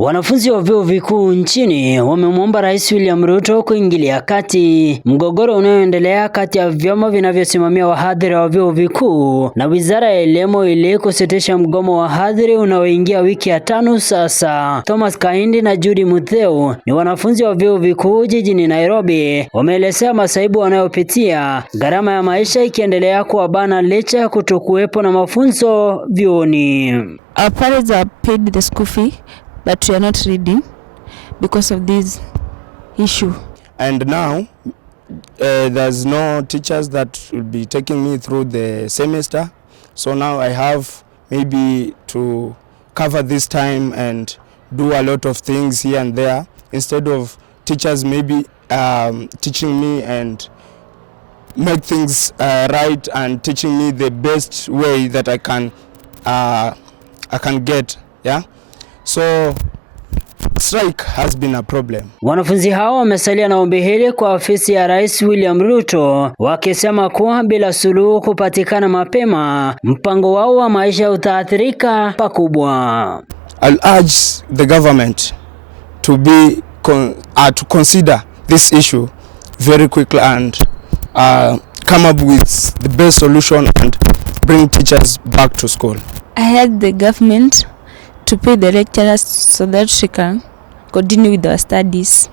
Wanafunzi wa vyuo vikuu nchini wamemwomba Rais William Ruto kuingilia kati mgogoro unaoendelea kati ya vyama vinavyosimamia wahadhiri wa vyuo vikuu na Wizara ya Elimu ili kusitisha mgomo wa wahadhiri unaoingia wiki ya 5 sasa. Thomas Kahindi na Judy Mutheu ni wanafunzi wa vyuo vikuu jijini Nairobi, wameelezea masaibu wanayopitia, gharama ya maisha ikiendelea kuwabana licha ya kutokuwepo na mafunzo vyuoni. Our parents are paid the school fee, but we are not reading because of this issue. And now there's no teachers that will be taking me through the semester, so now I have maybe to cover this time and do a lot of things here and there instead of teachers maybe teaching me and make things right and teaching me the best way that I can get, yeah. So strike has been a problem. Wanafunzi hao wamesalia na ombi hili kwa ofisi ya Rais William Ruto, wakisema kuwa bila suluhu kupatikana mapema, mpango wao wa maisha utaathirika pakubwa. I'll urge the government to consider this issue very quickly and come up with the best solution and bring teachers back to school. I urge the government to pay the lecturers so that she can continue with our studies.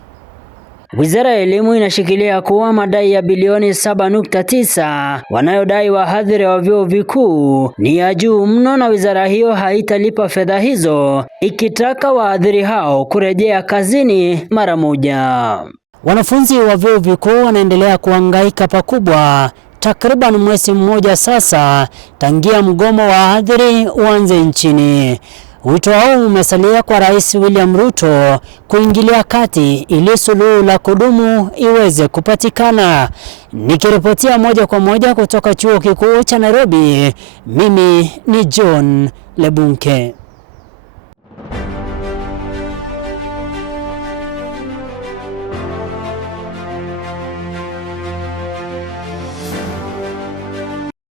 Wizara ya Elimu inashikilia kuwa madai ya bilioni 7.9 wanayodai wahadhiri wa vyuo vikuu ni ya juu mno, na wizara hiyo haitalipa fedha hizo, ikitaka wahadhiri hao kurejea kazini mara moja. Wanafunzi wa vyuo vikuu wanaendelea kuhangaika pakubwa takriban mwezi mmoja sasa tangia mgomo wa wahadhiri uanze nchini. Wito wao umesalia kwa Rais William Ruto kuingilia kati ili suluhu la kudumu iweze kupatikana. Nikiripotia moja kwa moja kutoka Chuo Kikuu cha Nairobi, mimi ni John Lebunke.